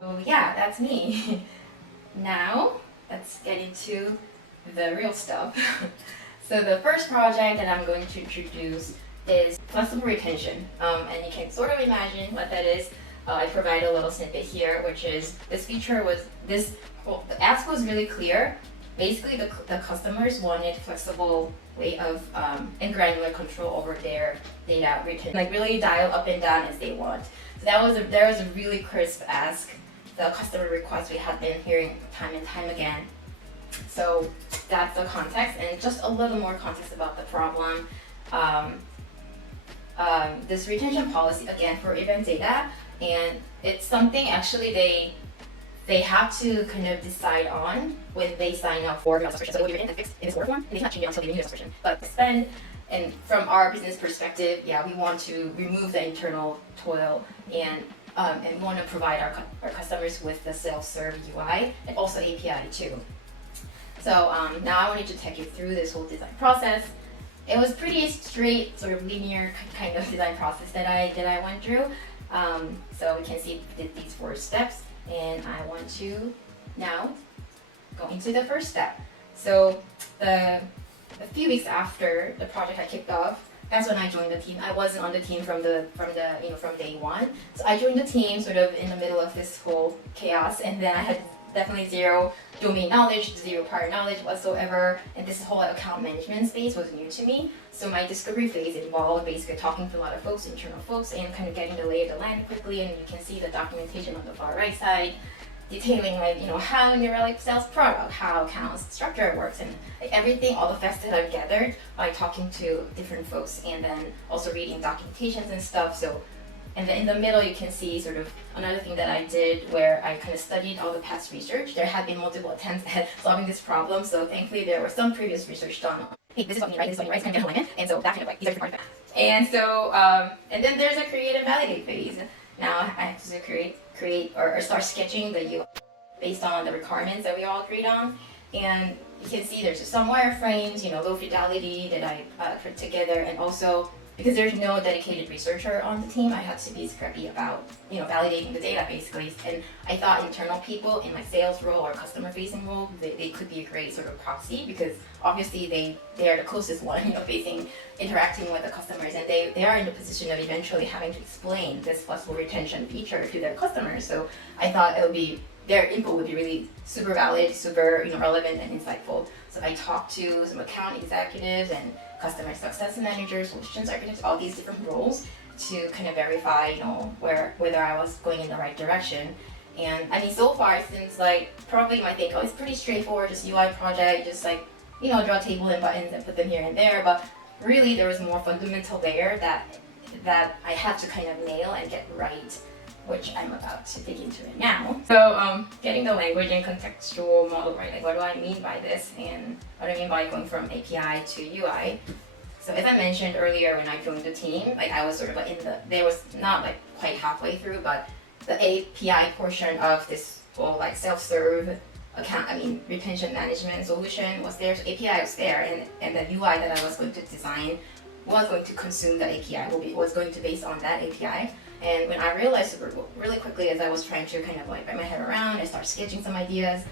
So yeah, that's me. Now, let's get into the real stuff. So the first project that I'm going to introduce is flexible retention. And you can sort of imagine what that is. I provide a little snippet here, which is this feature was this, well, the ask was really clear. Basically, the customers wanted flexible way of and granular control over their data retention, like really dial up and down as they want. So there was a really crisp ask. The customer request we had been hearing time and time again. So that's the context, and just a little more context about the problem. This retention policy again for event data, and it's something actually they have to kind of decide on when they sign up for email subscription. So you're in this order form, and they cannot change it until they renew the subscription. But spend, and from our business perspective, yeah, we want to remove the internal toil and we want to provide our customers with the self-serve UI and also API too. So now I wanted to take you through this whole design process. It was pretty straight, sort of linear kind of design process that I went through. So we can see we did these 4 steps, and I want to now go into the first step. So a few weeks after the project had kicked off, that's when I joined the team. I wasn't on the team from day one. So I joined the team sort of in the middle of this whole chaos, and then I had definitely zero domain knowledge, zero prior knowledge whatsoever, and this whole account management space was new to me. So my discovery phase involved basically talking to a lot of folks, internal folks, and kind of getting the lay of the land quickly. And you can see the documentation on the far right side, detailing how New Relic sells product, how accounts structure works, and everything, all the facts that I've gathered by talking to different folks, and then also reading documentations and stuff. So. And then in the middle, you can see sort of another thing that I did where I kind of studied all the past research. There had been multiple attempts at solving this problem, so thankfully there was some previous research done. Hey, this is what you need, right? This is what you write. It's kind of alignment, and so that kind of these are different parts of that. And so, and then there's a create and validate phase. Now I have to create or start sketching the UI based on the requirements that we all agreed on. And you can see there's some wireframes, low fidelity that I put together, and also, because there's no dedicated researcher on the team, I had to be scrappy about, validating the data basically. And I thought internal people in my sales role or customer facing role, they could be a great sort of proxy, because obviously they are the closest one, interacting with the customers, and they are in the position of eventually having to explain this flexible retention feature to their customers. So I thought their input would be really super valid, super relevant and insightful. So I talked to some account executives and customer success managers, solutions architects, all these different roles to kind of verify, whether I was going in the right direction. And I mean, so far it seems like probably you might think, it's pretty straightforward, just UI project, just draw a table and buttons and put them here and there. But really, there was a more fundamental layer that I had to kind of nail and get right, which I'm about to dig into it now. So getting the language and contextual model right, what do I mean by this, and what do I mean by going from API to UI? So as I mentioned earlier, when I joined the team, I was sort of there was not quite halfway through, but the API portion of this whole self-serve retention management solution was there. So API was there, and the UI that I was going to design was going to consume the API, was going to base on that API. And when I realized really quickly, as I was trying to kind of wrap my head around and start sketching some ideas,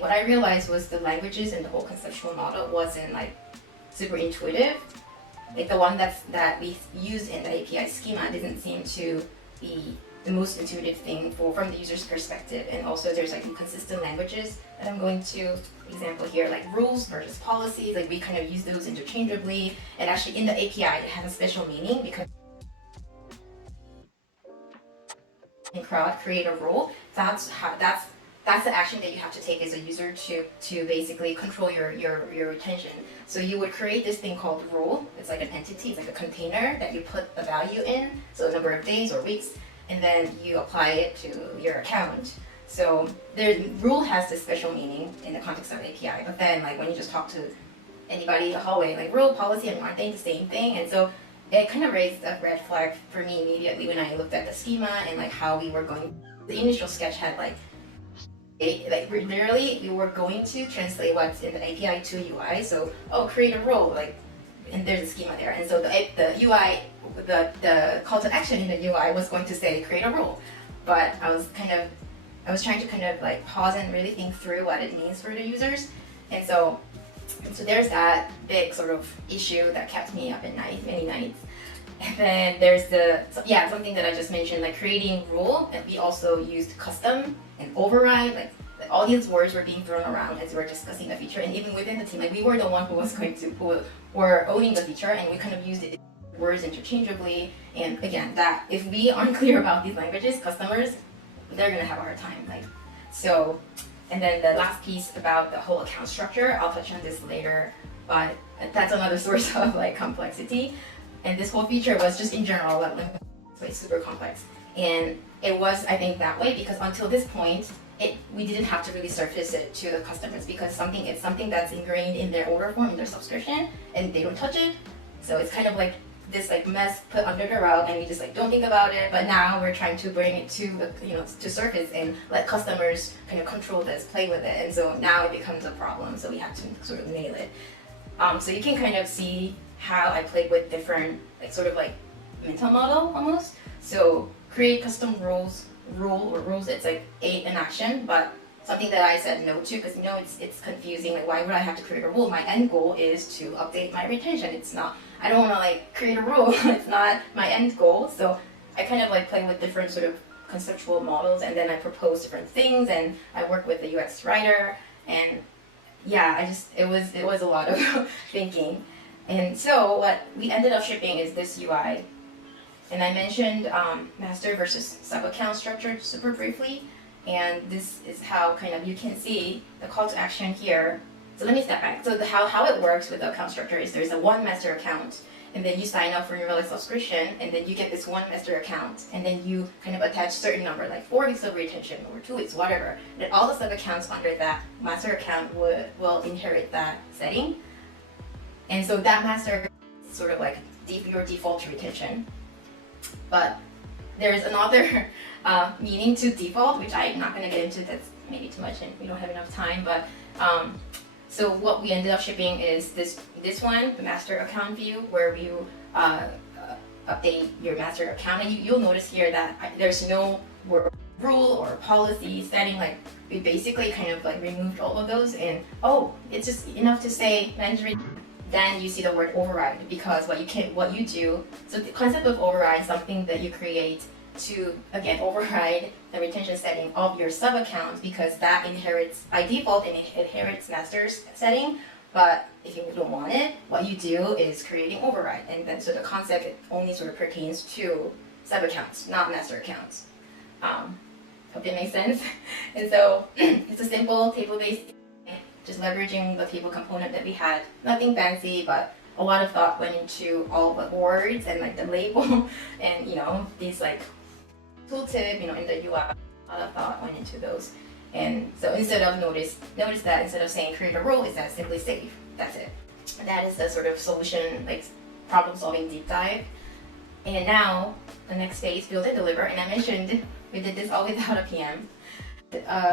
what I realized was the languages and the whole conceptual model wasn't super intuitive. The one that we use in the API schema didn't seem to be the most intuitive thing from the user's perspective. And also there's inconsistent languages that I'm going to example here, rules versus policies. We kind of use those interchangeably, and actually in the API it has a special meaning, because in crowd create a rule, that's the action that you have to take as a user to basically control your retention. So you would create this thing called rule. It's like an entity, it's like a container that you put a value in, so a number of days or weeks, and then you apply it to your account. So the rule has this special meaning in the context of API, but then when you just talk to anybody in the hallway, rule, policy, and aren't they the same thing? And so it kind of raised a red flag for me immediately when I looked at the schema and how we were going. The initial sketch had literally we were going to translate what's in the API to UI. So create a role, and there's a schema there. And so the UI, the call to action in the UI was going to say create a role, but I was kind of I was trying to kind of like pause and really think through what it means for the users. And so there's that big sort of issue that kept me up at night, many nights. And then there's something that I just mentioned, like creating rule, and we also used custom and override, like all these words were being thrown around as we were discussing the feature, and even within the team, like we were the one who were owning the feature, and we kind of used it words interchangeably. And again, that if we aren't clear about these languages, customers, they're gonna have a hard time. Like so, and then the last piece about the whole account structure, I'll touch on this later, but that's another source of like complexity. And this whole feature was just in general, like super complex. And it was, I think, that way because until this point, we didn't have to really surface it to the customers because it's something that's ingrained in their order form, in their subscription, and they don't touch it. So it's kind of like this like mess put under the rug, and we just like don't think about it. But now we're trying to bring it to the to surface and let customers kind of control this, play with it. And so now it becomes a problem. So we have to sort of nail it. So you can kind of see how I played with different like sort of like mental model almost. So create custom rules. It's like an action, but something that I said no to because it's confusing. Like why would I have to create a rule? My end goal is to update my retention. It's not. I don't want to like create a rule. It's not my end goal. So I kind of like play with different sort of conceptual models, and then I propose different things, and I work with the UX writer, and yeah, it was a lot of thinking. And so what we ended up shipping is this UI. And I mentioned master versus sub-account structure super briefly. And this is how kind of you can see the call to action here. So let me step back. So how it works with the account structure is there's a one master account, and then you sign up for your subscription, and then you get this one master account, and then you kind of attach certain number, like 4 weeks of retention or 2 weeks, whatever. And all the sub-accounts under that master account will inherit that setting. And so that master is sort of like your default retention. But there's another meaning to default, which I'm not going to get into. That's maybe too much, and we don't have enough time. But so what we ended up shipping is this one, the master account view, where you update your master account, and you'll notice here that there's no rule or policy setting. Like we basically kind of like removed all of those, and it's just enough to say mandatory. Then you see the word override because what you do. So the concept of override is something that you create to again override the retention setting of your sub account because that inherits by default and it inherits master's setting. But if you don't want it, what you do is creating override, and then so the concept only sort of pertains to sub accounts, not master accounts. Hope that makes sense. And so it's a simple table-based. Just leveraging the table component that we had. Nothing fancy, but a lot of thought went into all the words and like the label and these like tooltip, in the UI, a lot of thought went into those. And so instead of notice that instead of saying create a rule, is that simply save. That's it. And that is the sort of solution, like problem solving deep dive. And now the next phase, build and deliver. And I mentioned we did this all without a PM.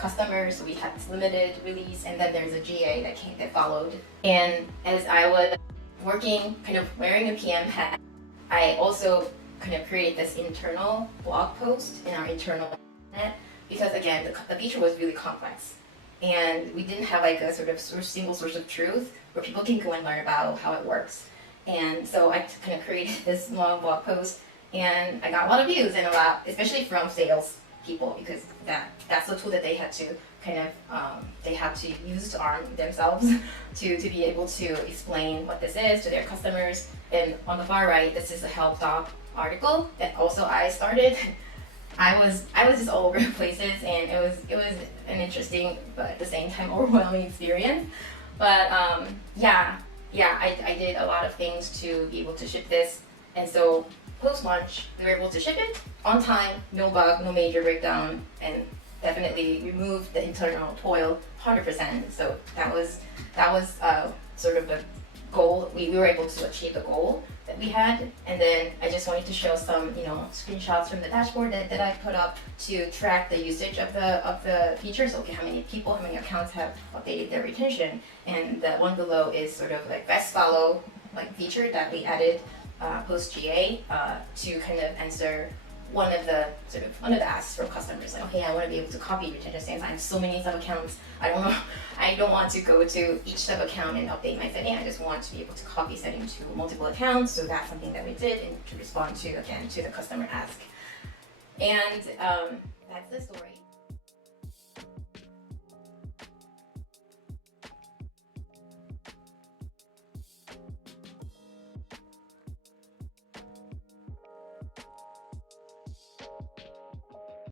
Customers, we had this limited release, and then there's a GA that followed. And as I was working, kind of wearing a PM hat, I also kind of created this internal blog post in our internal net because again, the feature was really complex, and we didn't have like a sort of single source of truth where people can go and learn about how it works. And so I kind of created this long blog post, and I got a lot of views and a lot, especially from sales people, because that's the tool that they had to kind of they had to use to arm themselves to be able to explain what this is to their customers. And on the far right, this is a help doc article that also I started. I was just all over the places, and it was an interesting but at the same time overwhelming experience. But I did a lot of things to be able to ship this, and so post-launch, we were able to ship it on time, no bug, no major breakdown, and definitely removed the internal toil 100%. So that was sort of the goal. We were able to achieve the goal that we had. And then I just wanted to show some screenshots from the dashboard that I put up to track the usage of the features. Okay, how many people, how many accounts have updated their retention, and the one below is sort of like fast follow feature that we added post GA to kind of answer one of the asks from customers, like, okay, I want to be able to copy retention settings. I have so many sub accounts. I don't want to go to each sub account and update my setting. I just want to be able to copy settings to multiple accounts. So that's something that we did and to respond to the customer ask. And that's the story.